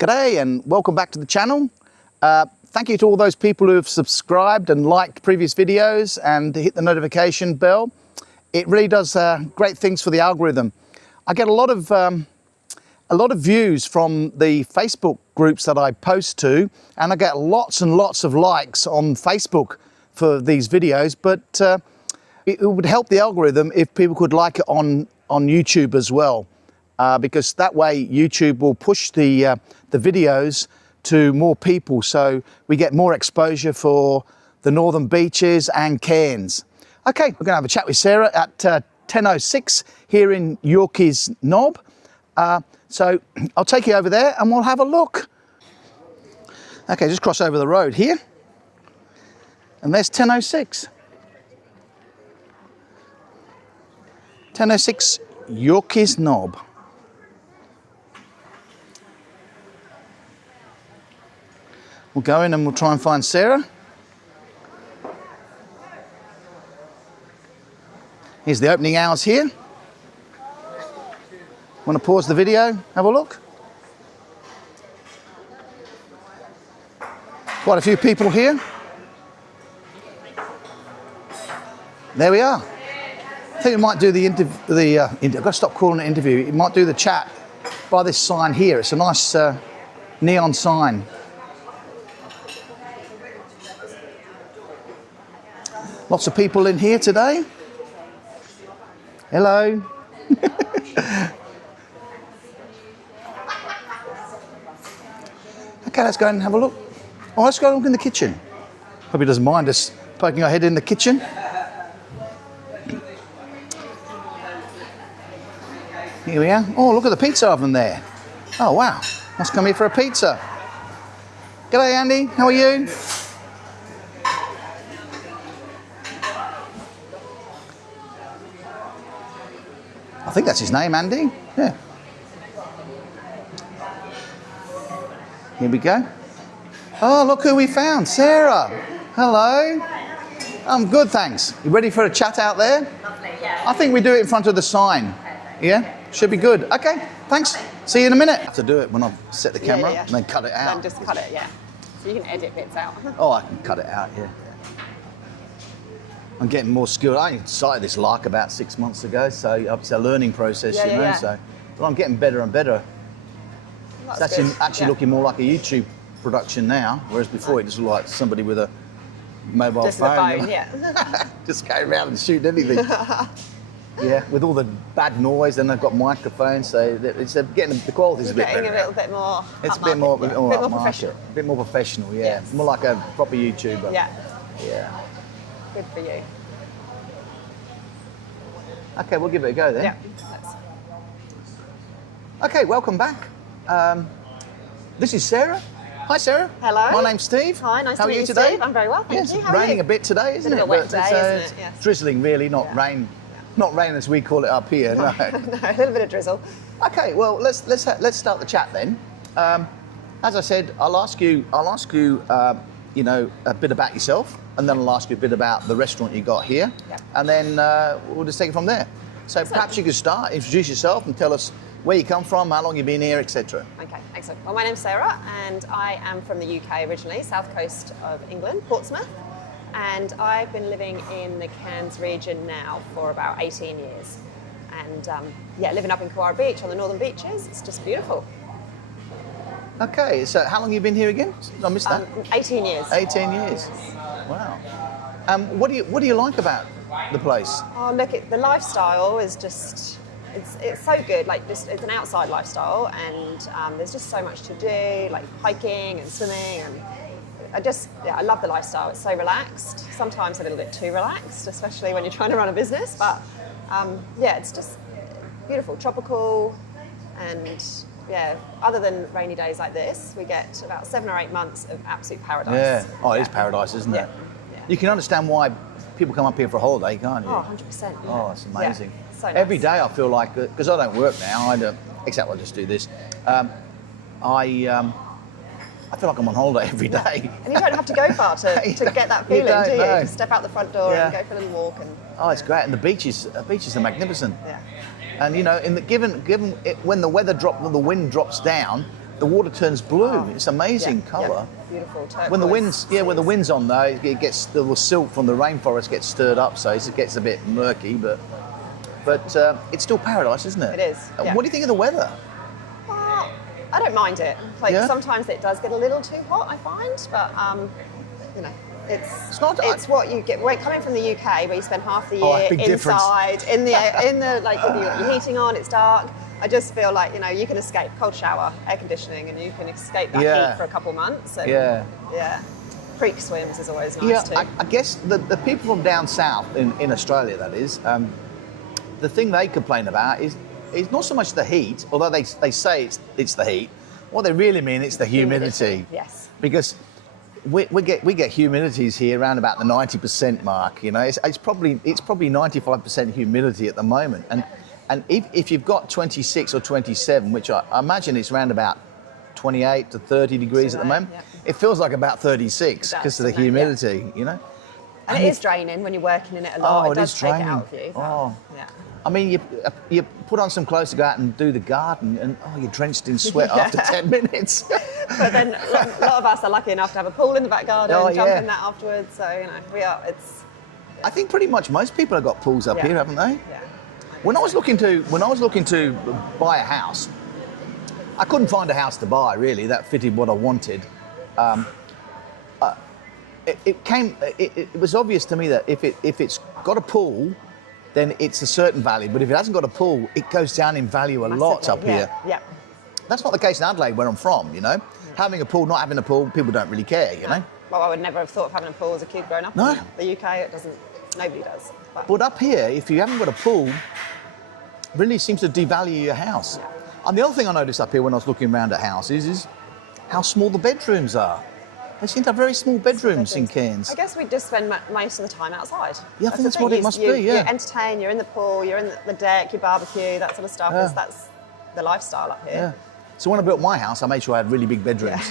G'day and welcome back to the channel. Thank you to all those people who have subscribed and liked previous videos and hit the notification bell. It really does great things for the algorithm. I get a lot of views from the Facebook groups that I post to, and I get lots and lots of likes on Facebook for these videos, but it would help the algorithm if people could like it on YouTube as well. Because that way YouTube will push the videos to more people, so we get more exposure for the northern beaches and Cairns. Okay, we're going to have a chat with Sarah at 10:06 here in Yorkeys Knob. So I'll take you over there and we'll have a look. Okay, just cross over the road here. And there's 10:06. 10:06 Yorkeys Knob. We'll go in and we'll try and find Sarah. Here's the opening hours here. Want to pause the video, have a look? Quite a few people here. There we are. I think we might do the interview, I've got to stop calling it interview. You might do the chat by this sign here. It's a nice neon sign. Lots of people in here today. Hello. Okay, let's go and have a look. Oh, let's go look in the kitchen. Hope he doesn't mind us poking our head in the kitchen. Here we are. Oh, look at the pizza oven there. Oh, wow. Must come here for a pizza. G'day, Andy. How are you? I think that's his name, Andy. Yeah. Here we go. Oh, look who we found. Sarah. Hello. I'm good, thanks. You ready for a chat out there? Lovely, yeah. I think we do it in front of the sign. Perfect. Yeah? Should be good. Okay, thanks. See you in a minute. I have to do it when I set the camera Yeah. and then cut it out. Then just cut it, yeah. So you can edit bits out. Oh, I can cut it out, yeah. I'm getting more skilled. I started this like about 6 months ago, so it's a learning process, you know. So, but I'm getting better and better. That's It's actually looking more like a YouTube production now, whereas before it just looked like somebody with a mobile just phone. the phone, yeah. Just going around and shooting anything. Yeah, with all the bad noise, and they've got microphones, so it's getting the quality's a bit better. Getting a little bit more. It's a bit more professional. A bit more professional, yeah. Yes. More like a proper YouTuber. Yeah. Yeah. Good for you. Okay, we'll give it a go then. Yeah. Okay, welcome back. This is Sarah. Hi, Sarah. Hello. My name's Steve. Hi, nice How to are meet you you, today? Steve. I'm very well, thank yes, you. It's How are raining you? a bit today, isn't Bit it? of a wet But day, isn't it? Yes. Drizzling, really, not rain. Not rain as we call it up here. No. No, a little bit of drizzle. Okay, well, let's start the chat then. As I said, I'll ask you, you know, a bit about yourself, and then I'll ask you a bit about the restaurant you got here, and then we'll just take it from there. So perhaps you could start, introduce yourself, and tell us where you come from, how long you've been here, etc. Okay, excellent. Well, my name's Sarah, and I am from the UK originally, south coast of England, Portsmouth. And I've been living in the Cairns region now for about 18 years. And yeah, living up in Cairns Beach on the northern beaches, it's just beautiful. Okay, so how long have you been here again? I missed that. 18 years. 18 years. Wow. What do you like about the place? Oh, look, the lifestyle is just, it's so good. Like, it's an outside lifestyle, and there's just so much to do, like hiking and swimming, and I love the lifestyle. It's so relaxed, sometimes a little bit too relaxed, especially when you're trying to run a business, but yeah, it's just beautiful, tropical, and yeah, other than rainy days like this, we get about 7 or 8 months of absolute paradise. Yeah, oh, it is paradise, isn't it? Yeah. You can understand why people come up here for a holiday, can't you? Oh, 100%. Yeah. Oh, it's amazing. Yeah, so nice. Every day I feel like, because I don't work now, except I just do this, I feel like I'm on holiday every day. And you don't have to go far to get that feeling, do you? No. Just step out the front door and go for a little walk. And oh, it's great. And the beaches are magnificent. yeah. And you know, given when the wind drops down, the water turns blue. It's amazing Yeah, colour. yeah. Beautiful turquoise. When the winds, when the wind's on though, it gets the silt from the rainforest gets stirred up, so it gets a bit murky. But it's still paradise, isn't it? It is. Yeah. What do you think of the weather? I don't mind it. Like Yeah? sometimes it does get a little too hot, I find, but you know, it's what you get. We're coming from the UK, where you spend half the year big difference. inside in the like if you've got your heating on, it's dark. I just feel like you can escape cold shower, air conditioning, and you can escape that heat for a couple months. And, yeah. Creek swims is always nice too. I guess the people from down south in Australia, that is, the thing they complain about is not so much the heat, although they say it's the heat. What they really mean it's the humidity. Yes. Because we get humidities here around about the 90% mark. You know, it's probably 95% humidity at the moment, and if you've got 26 or 27, which I imagine it's around about 28 to 30 degrees at the moment, it feels like about 36 because of the humidity. You know. And it is draining when you're working in it a lot. Oh, it does take draining. it out of you. Oh. Yeah. I mean, you put on some clothes to go out and do the garden, and you're drenched in sweat after 10 minutes. But then a lot of us are lucky enough to have a pool in the back garden, jump in that afterwards. So we are. I think pretty much most people have got pools up here, haven't they? Yeah. When I was looking to buy a house, I couldn't find a house to buy really that fitted what I wanted. It was obvious to me that if it's got a pool, then it's a certain value. But if it hasn't got a pool, it goes down in value a lot up here. Yeah. That's not the case in Adelaide, where I'm from. You know, having a pool, not having a pool, people don't really care. You know. Well, I would never have thought of having a pool as a kid growing up. No. In the UK, it doesn't. Nobody does. But up here, if you haven't got a pool, really seems to devalue your house. Yeah. And the other thing I noticed up here when I was looking around at houses is how small the bedrooms are. They seem to have very small bedrooms in Cairns. I guess we just spend most of the time outside. Yeah, I think that's what it must be, yeah. You entertain, you're in the pool, you're in the deck, you barbecue, that sort of stuff. Yeah. That's the lifestyle up here. Yeah. So when I built my house, I made sure I had really big bedrooms.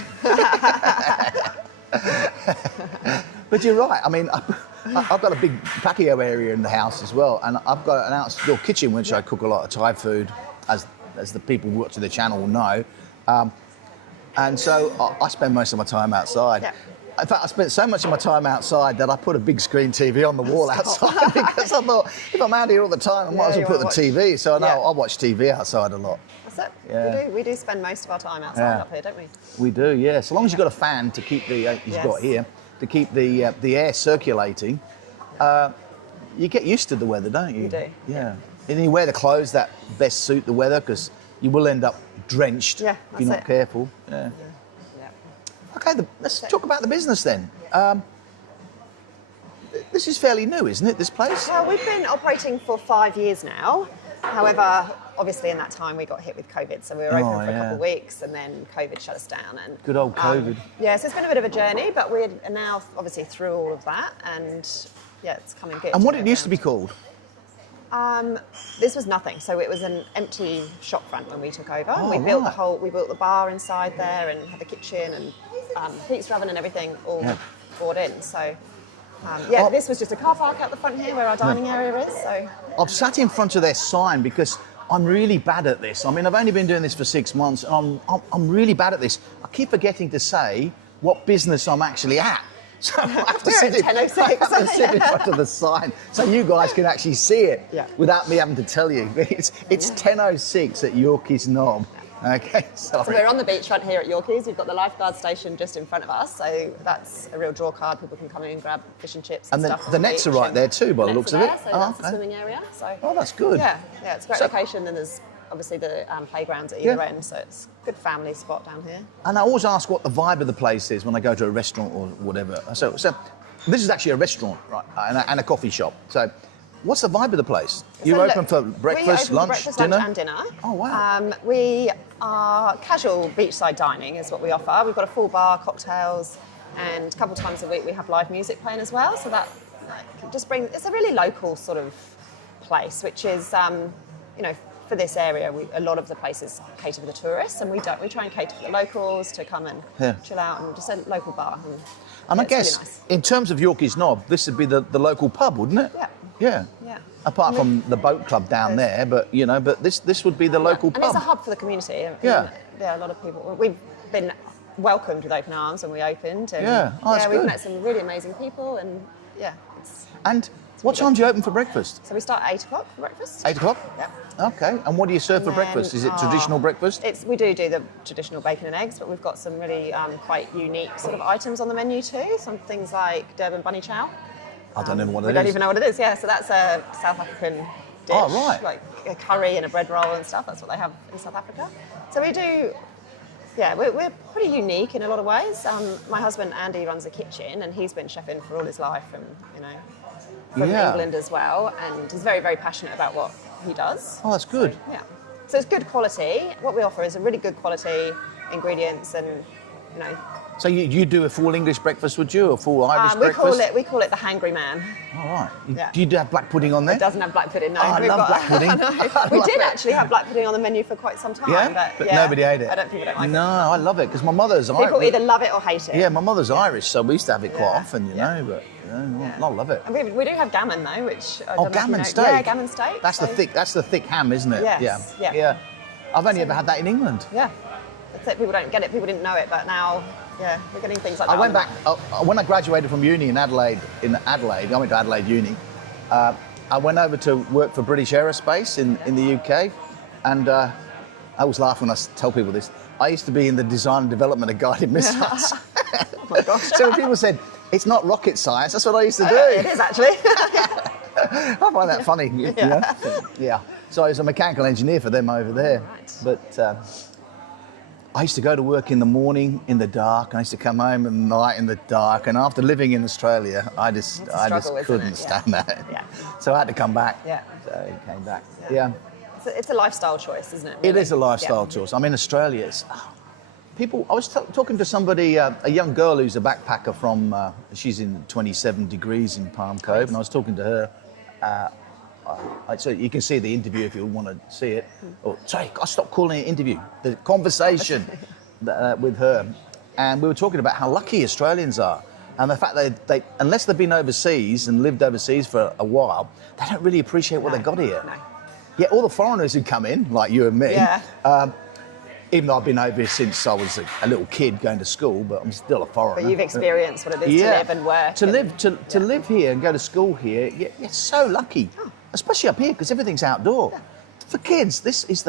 But you're right. I mean, I've got a big patio area in the house as well, and I've got an outdoor kitchen which I cook a lot of Thai food, as the people watching the channel will know. And so I spend most of my time outside. Yeah. In fact, I spent so much of my time outside that I put a big screen TV on the wall outside because I thought, if I'm out here all the time, I might as well put the TV. So I watch TV outside a lot. That's it. Yeah. We do spend most of our time outside up here, don't we? We do, yeah. So long as you've got a fan to keep got here, to keep the air circulating, you get used to the weather, don't you? You do. Yeah. And you wear the clothes that best suit the weather, because you will end up drenched if you're not careful. Yeah. Okay, let's talk about the business then. This is fairly new, isn't it, this place? Well, we've been operating for 5 years now. However, obviously in that time we got hit with COVID, so we were open for a couple of weeks, and then COVID shut us down. And good old COVID. Yeah, so it's been a bit of a journey, but we're now obviously through all of that, and it's coming good. And what it used to be called? This was nothing. So it was an empty shop front when we took over. Oh, we built we built the bar inside there and had the kitchen and pizza oven and everything all brought in. So this was just a car park out the front here where our dining area is. So I've sat in front of their sign because I'm really bad at this. I mean, I've only been doing this for 6 months, and I'm really bad at this. I keep forgetting to say what business I'm actually at. So I have to sit in front of the sign so you guys can actually see it without me having to tell you. It's 10:06 at Yorkeys Knob. Okay, sorry. So we're on the beachfront here at Yorkeys. We've got the lifeguard station just in front of us, so that's a real draw card. People can come in and grab fish and chips and stuff. The nets are right there too, by the looks of it. So that's the swimming area. So that's good. Yeah, it's a great location, and there's obviously the playgrounds at either end, so it's a good family spot down here. And I always ask what the vibe of the place is when I go to a restaurant or whatever. So this is actually a restaurant, right, and a coffee shop. So what's the vibe of the place? You're open for breakfast, lunch, dinner? Lunch and dinner. Oh, wow. We are casual beachside dining is what we offer. We've got a full bar, cocktails, and a couple of times a week we have live music playing as well. So that it's a really local sort of place, which is, for this area, a lot of the places cater for the tourists, and we try and cater for the locals to come and chill out, and just a local bar. And I guess, really nice. In terms of Yorkeys Knob, this would be the local pub, wouldn't it? Yeah. Apart from the boat club down there, but this would be the local pub. And it's a hub for the community. a lot of people. We've been welcomed with open arms when we opened. And Yeah, oh, that's we've good. met some really amazing people, and yeah. And what time do you open for breakfast? So we start at 8 o'clock for breakfast. 8 o'clock? Yeah. Okay. And what do you serve for And breakfast? Is it then, traditional breakfast? We do the traditional bacon and eggs, but we've got some really quite unique sort of items on the menu too. Some things like Durban bunny chow. I don't know what it is. We don't even know what it is. Yeah, so that's a South African dish. Oh, right. Like a curry and a bread roll and stuff. That's what they have in South Africa. So we do. Yeah, we're pretty unique in a lot of ways. My husband Andy runs a kitchen, and he's been chefing for all his life, from England as well, and he's very, very passionate about what he does. Oh, that's good. So, yeah, so it's good quality. What we offer is a really good quality ingredients, and So you do a full English breakfast, would you? A full Irish breakfast? We call it the Hangry Man. All right. Yeah. Do you have black pudding on there? It doesn't have black pudding, no. Oh, I love black pudding. We did actually have black pudding on the menu for quite some time. Yeah? But nobody ate it? People don't like it. No, I love it, because my mother's People Irish. either love it or hate it. Yeah, my mother's Irish, so we used to have it quite Yeah. often, you know, but I love it. And we do have gammon though, which I don't know if you gammon know. steak? Yeah, gammon steak. That's the thick ham, isn't it? Yes, Yeah. yeah. I've only ever had that in England. Yeah. That's it. People don't get it. People didn't know it, but now, we're getting things like that. I went back when I graduated from uni in Adelaide. I went to Adelaide Uni. I went over to work for British Aerospace in the UK, and I always laugh when I tell people this. I used to be in the design and development of guided missiles. Oh my gosh. So when people said it's not rocket science, that's what I used to do. It is actually. I find that funny. Yeah. So I was a mechanical engineer for them over there. Right. But I used to go to work in the morning in the dark, and I used to come home at night in the dark. And after living in Australia, I just couldn't stand that. Yeah. So I had to come back. Yeah. So I came back. Yeah. It's a lifestyle choice, isn't it? It really? is a lifestyle choice. I mean, Australia is. People. I was talking to somebody, a young girl who's a backpacker from. She's in 27 degrees in Palm Cove, and I was talking to her. So you can see the interview if you want to see it. Or sorry, I stopped calling it interview. The conversation with her, and we were talking about how lucky Australians are, and the fact that they unless they've been overseas and lived overseas for a while, they don't really appreciate what they've got here. No. Yeah, all the foreigners who come in, like you and me. Yeah. Even though I've been over here since I was a little kid going to school, but I'm still a foreigner. But you've experienced what it is to live and work. To live here and go to school here, you're so lucky. Especially up here, because everything's outdoor. Yeah. For kids, this is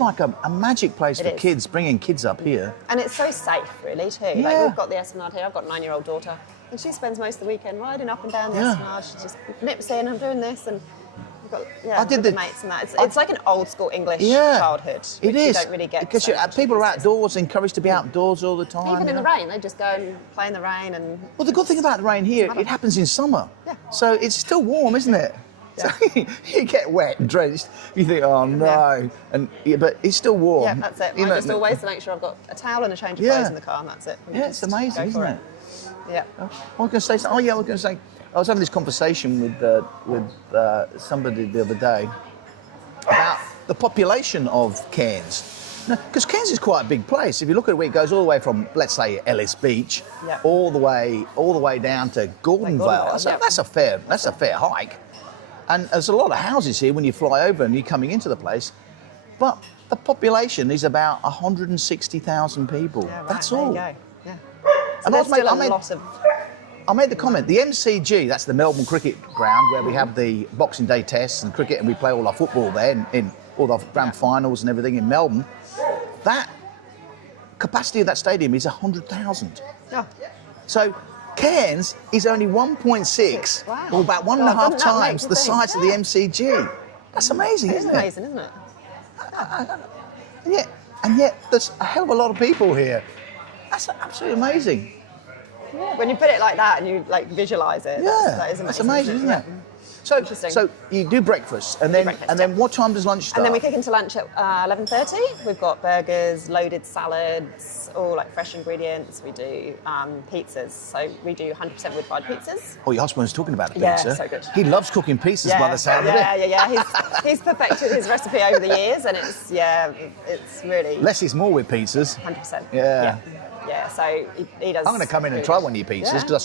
like a magic place for kids, bringing kids up here. And it's so safe, really, too. Yeah. Like, we've got the Esplanade here. I've got a 9-year-old daughter, and she spends most of the weekend riding up and down the Esplanade. She just nips in, I'm doing this, and we've got I did the mates and that. It's like an old school English childhood. It is. You don't really get because people are outdoors, encouraged to be outdoors all the time. Even in the rain, they just go and play in the rain. And well, the good thing about the rain here, it happens in summer. Yeah. So it's still warm, isn't it? Yeah. So you get wet and drenched. You think, oh no, but it's still warm. Yeah, that's it. I just always to make sure I've got a towel and a change of clothes in the car, and that's it. Yeah, it's amazing, isn't it? Yeah. I was going to say. I was having this conversation with somebody the other day about the population of Cairns. Because Cairns is quite a big place. If you look at it, it goes all the way from, let's say, Ellis Beach, all the way down to Gordonvale. So that's a fair hike. And there's a lot of houses here when you fly over and you're coming into the place. But the population is about 160,000 people. Yeah, right, that's all. There you go. Yeah. So And there's still a lot of... I made the comment, the MCG, that's the Melbourne Cricket Ground, where we have the Boxing Day tests and cricket, and we play all our football there in all the grand finals and everything in Melbourne. That capacity of that stadium is 100,000. Oh. So Cairns is only 1.6, or about 1.5 times the size of the MCG. That's amazing, isn't it? It's amazing, isn't it? And yet there's a hell of a lot of people here. That's absolutely amazing. Yeah, when you put it like that and you visualise it, that is amazing. That's amazing, isn't it? So you do breakfast, and then what time does lunch start? And then we kick into lunch at 11:30. We've got burgers, loaded salads, all fresh ingredients. We do pizzas, so we do 100% wood-fired pizzas. Oh, your husband's talking about the pizza. Yeah, so good. He loves cooking pizzas by the sound of it. Yeah. He's perfected his recipe over the years, and it's really less is more with pizzas. 100%. Yeah. Yeah, so he does. I'm going to come in and try one of your pizzas because I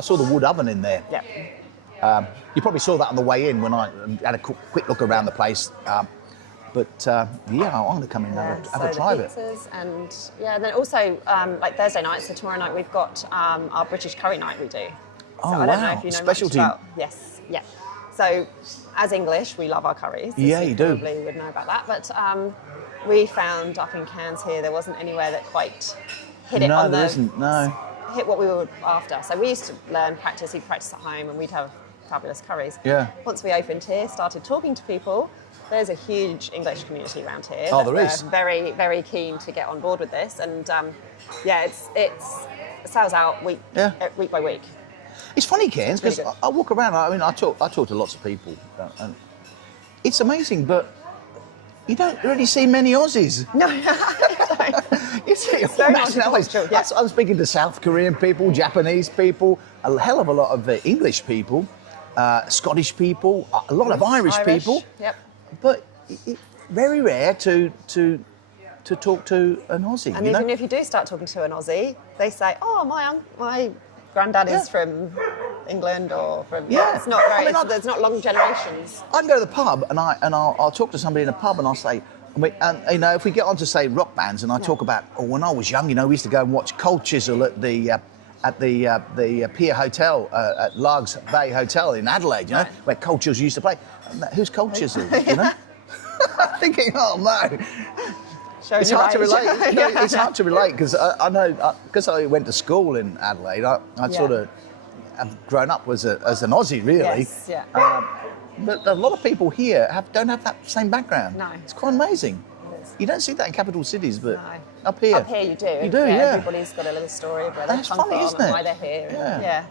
saw the wood oven in there. Yeah. You probably saw that on the way in when I had a quick look around the place. But yeah, I'm going to come in and have a try of it. Pizzas and and then also like Thursday night, so tomorrow night we've got our British curry night we do. So Oh, I don't know wow. if you know Specialty. much about. Yes, yeah. So as English, we love our curries. Yeah, you do. Probably would know about that. But we found up in Cairns here there wasn't anywhere that quite hit it No, on there the isn't, no. hit what we were after. So we used to learn practice. We'd practice at home, and we'd have fabulous curries. Yeah. Once we opened here, started talking to people. There's a huge English community around here. Oh, that there is. were very, very keen to get on board with this, and it sells out week by week. It's funny, Cairns, because Really good. I walk around. I mean, I talk to lots of people, and it's amazing, but you don't really see many Aussies. No, You see, very nationalities. multicultural, yeah. I'm speaking to South Korean people, Japanese people, a hell of a lot of English people, Scottish people, a lot of Irish people. Yep. But very rare to talk to an Aussie. And you know? even if you do start talking to an Aussie, they say, "Oh, my granddad is from England," or from It's not very. I mean, there's not long generations. I can go to the pub and I'll talk to somebody in a pub and I'll say, and you know, if we get on to say rock bands and I talk about, when I was young, you know, we used to go and watch Cold Chisel at the Pier Hotel at Largs Bay Hotel in Adelaide, you know, where Cold Chisel used to play. And who's Cold Chisel? You know, thinking, oh no. It's hard to relate. No, it's hard to relate because I know because I went to school in Adelaide. I'd sort of have grown up as an Aussie, really. Yes, yeah. But a lot of people here don't have that same background. No. It's quite amazing. It is. You don't see that in capital cities, but No. up here. Up here you do. You do, yeah. Everybody's got a little story of where they That's come funny, from isn't and it? why they're here. Yeah.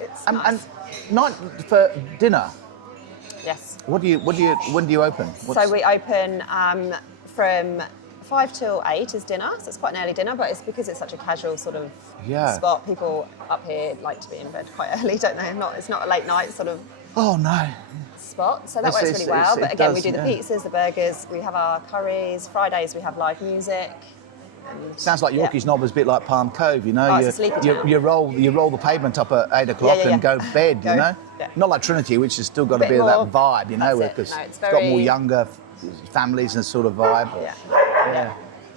It's And nice. night for dinner. Yes. When do you open? So we open from 5 till 8 is dinner, so it's quite an early dinner, but it's because it's such a casual sort of spot. People up here like to be in bed quite early, don't they? It's not a late night sort of Oh no. spot, so that works really well. But again, we do the pizzas, the burgers, we have our curries. Fridays we have live music. And Sounds like Yorkeys Knob is a bit like Palm Cove, you know. Oh, it's a sleepy town. you roll the pavement up at 8 o'clock and go to bed, you know. Yeah. Not like Trinity, which has still got a Bit bit of that more- vibe, you know, that's it. because No, it's it's got more very- younger families and sort of vibe. Yeah.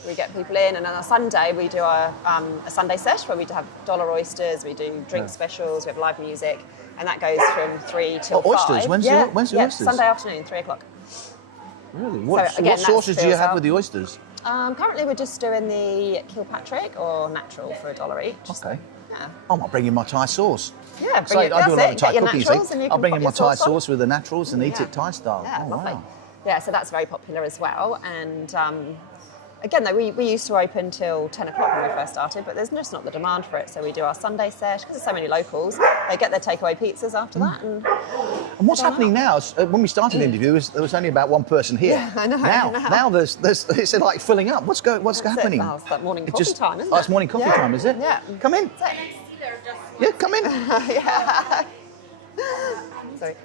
We get people in, and on a Sunday we do a Sunday sesh where we have dollar oysters, we do drink specials, we have live music, and that goes from 3 till 5. Oysters? When's the oysters? Sunday afternoon, 3 o'clock. Really? What again, that sauces do you fills have up. with the oysters? Currently we're just doing the Kilpatrick or natural for $1 each. Okay. Yeah. I might bring in my Thai sauce. Yeah, So I do a lot of Get Thai your cooking, you naturals see. and you I'll can bring put in your my Thai sauce on. sauce with the naturals and eat Yeah. it Thai style. Yeah, Oh, lovely. wow. Yeah, so that's very popular as well. And again, though, we used to open till 10 o'clock when we first started, but there's just not the demand for it. So we do our Sunday sesh because there's so many locals. They get their takeaway pizzas after that. And And what's happening now? When we started the interview, there was only about one person here. Yeah, I know, Now there's it's like filling up. What's happening? Well, it's that morning coffee time, isn't Oh, it? it's morning coffee Yeah. time, is it? Yeah. Come in. Yeah, come in. Sorry.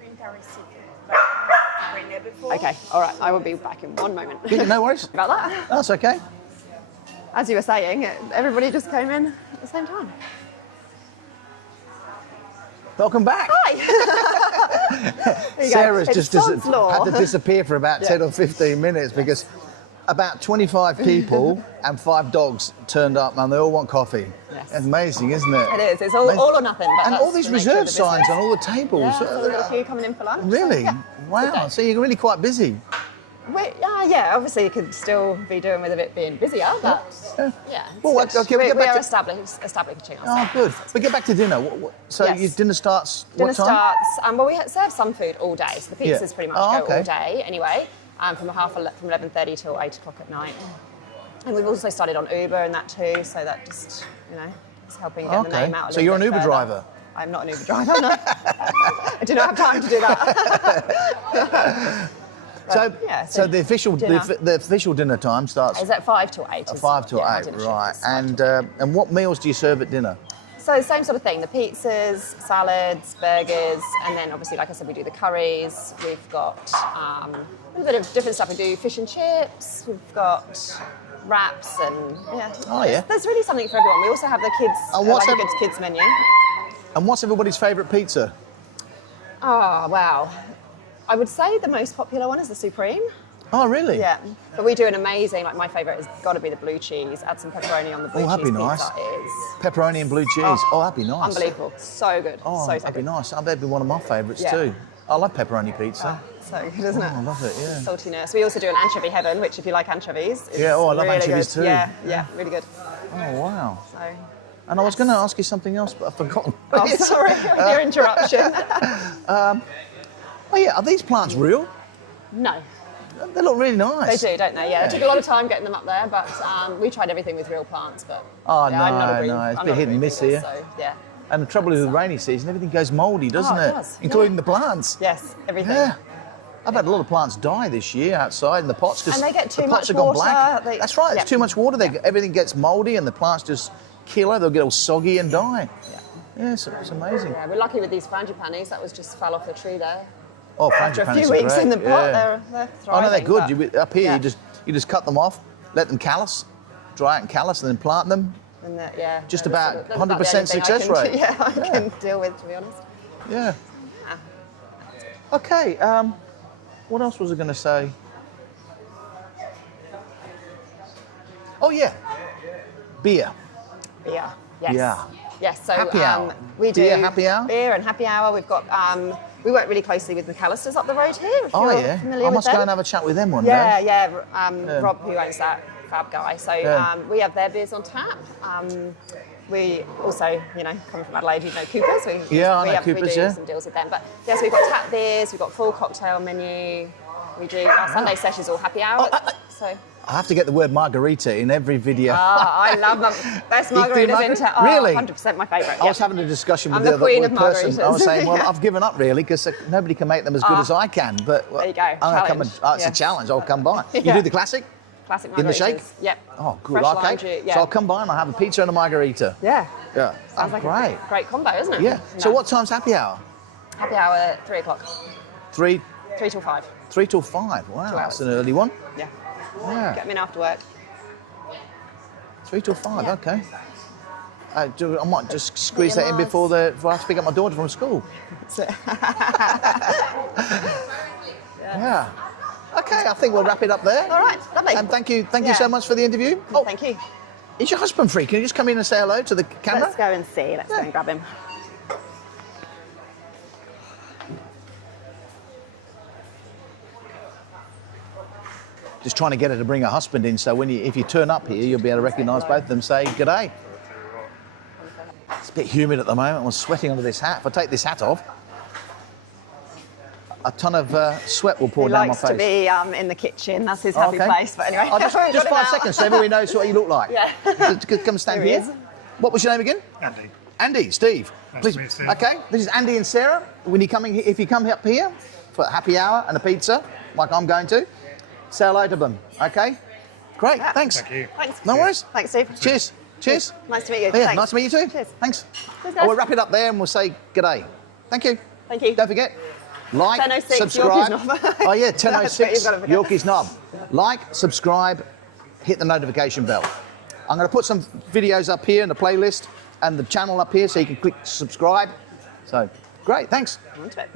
Okay, all right. I will be back in 1 moment. Yeah, no worries. About that. That's okay. As you were saying, everybody just came in at the same time. Welcome back. Hi. There you go. Sarah's It's just Sod's Law. had to disappear for about 10 or 15 minutes because about 25 people and 5 dogs turned up and they all want coffee. Yes. It's amazing, isn't it? It is. It's all or nothing. But And that's all these the nature of reserve the signs business. on all the tables. Yeah, so we've got a few coming in for lunch. Really? So, yeah. Wow. Good So you're really quite busy. Yeah, obviously you could still be doing with it being busier, but yeah. Well, it's good. okay, we get we back are to- establishing Oh, ourselves. good. But get back to dinner. So Yes. your dinner starts Dinner what time? starts, well, we serve some food all day, so the pizzas Yeah. pretty much Oh, go okay. all day anyway, from 11:30 till 8 o'clock at night. And we've also started on Uber and that too, so that just, is helping get the Okay. name out a So little you're an bit Uber further. driver? I'm not an Uber driver, no. I do not have time to do that. So the official dinner. the official dinner time starts Is at 5 till 8. 5 till our 8, dinner shift right? is 5 till 8. And what meals do you serve at dinner? So the same sort of thing, the pizzas, salads, burgers, and then obviously, like I said, we do the curries. We've got a little bit of different stuff. We do fish and chips. We've got wraps and Oh, yeah. There's really something for everyone. We also have the kids, And what's like a good kids menu. And what's everybody's favourite pizza? Oh, wow. I would say the most popular one is the Supreme. Oh, really? Yeah, but we do an amazing, like my favourite has got to be the blue cheese. Add some pepperoni on the blue cheese that'd be pizza. nice. Is Pepperoni and blue cheese. Oh, that'd be nice. unbelievable. So good. Oh, so that'd be good. nice. Oh, that'd be one of my favourites Yeah. too. I love pepperoni pizza. So good, isn't it? I love it, yeah. Saltiness. We also do an anchovy heaven, which if you like anchovies, is Yeah, I love really anchovies good. too. Yeah, really good. Oh, wow. So, And I was going to ask you something else, but I've forgotten. oh, sorry for your interruption. Oh, yeah, are these plants real? No. They look really nice. They do, don't they? Yeah, it took a lot of time getting them up there, but we tried everything with real plants. But Oh, yeah, I'm not a green, no, it's a I'm bit not hit and green miss finger, here. So, yeah. And the trouble is with rainy season, everything goes mouldy, doesn't Oh, it it? does, Including yeah. the plants. Yes, everything. Yeah. I've had a lot of plants die this year outside in the pots because And they get too the pots much have gone water, black. they- That's right, yeah. it's too much water. Everything gets mouldy and the plants just kill it. They'll get all soggy and die. Yeah, it's amazing. Yeah, we're lucky with these frangipanis. That was just fell off the tree there. Oh, After a frangipanis few are weeks great, in the pot, yeah. they're Oh thriving. no, they're good. but- Up here, yeah. you just cut them off, let them callus, dry it and callus, and then plant them. And yeah, Just no, about that's 100% the only thing success I can, rate. Yeah, I can deal with, to be honest. Yeah. Okay. What else was I going to say? Oh yeah, beer. Beer. Yes. Yeah. Yes. So Happy hour. we do Beer, happy hour? Beer and happy hour. We've got we work really closely with McAllister's up the road here. If Oh you're yeah. familiar I with must them. go and have a chat with them one Yeah, day. yeah. Rob, who owns that, fab guy. So Yeah. we have their beers on tap. We also, coming from Adelaide, you know Cooper's. Yeah, I know we Cooper's, do yeah. some deals with them. But yes, we've got tap beers, we've got full cocktail menu. We do our Sunday sessions all happy hour. So. I have to get the word margarita in every video. I love them. Best You do margaritas in town. Really? 100% my favourite. I was having a discussion with I'm the the other queen of person. I was margaritas. saying, well, Yeah. I've given up really because nobody can make them as good as I can. But There you go. I'm gonna come and, Challenge. it's a Yes. challenge. I'll come by. You Yeah. do the classic Classic margaritas. in the shake. Yep. Oh, good. Fresh lime Okay. juice, yeah. So I'll come by and I'll have a pizza and a margarita. Yeah. Yeah. Sounds like great. a great combo, isn't it? Yeah. So what time's happy hour? Happy hour, 3 o'clock. 3 3 till 5. till 5. Wow, 2 that's hours. an early one. Yeah. Yeah. Get them in after work. 3 till 5. Yeah. Okay. I might just squeeze your that in marks. before I have to pick up my daughter from school. Yeah. Okay, I think we'll wrap it up there. All right, lovely. And thank you Yeah. so much for the interview. Oh, Thank you. is your husband free? Can you just come in and say hello to the camera? Let's go and see. Let's go and grab him. Just trying to get her to bring her husband in, so if you turn up here, you'll be able to recognise both of them. Say g'day. It's a bit humid at the moment. I'm sweating under this hat. If I take this hat off, a ton of sweat will pour He down my likes face. to be in the kitchen. That's his happy Okay. place. But anyway, Oh, just got him 5 out. seconds so everybody knows what you look like. Yeah. Come stand Here he here. is. What was your name again? Andy. Andy, Steve. Nice Please. to meet you, Steve. Okay, this is Andy and Sarah. If you come up here for a happy hour and a pizza, like I'm going to, say hello to them. Okay? Great, Yeah. thanks. Thank you. Thanks. No worries. Thanks, Steve. Cheers. Cheers. Nice to meet you. Yeah, Thanks. nice to meet you too. Cheers. Thanks. Cheers, I will guys. wrap it up there and we'll say g'day. Thank you. Thank you. Don't forget, like, 10:06 subscribe. Yorkeys Knob. Oh yeah, That's what you've 10:06 got to forget. Yorkeys Knob. Like, subscribe, hit the notification bell. I'm going to put some videos up here in the playlist and the channel up here so you can click subscribe. So, great, thanks. On to it.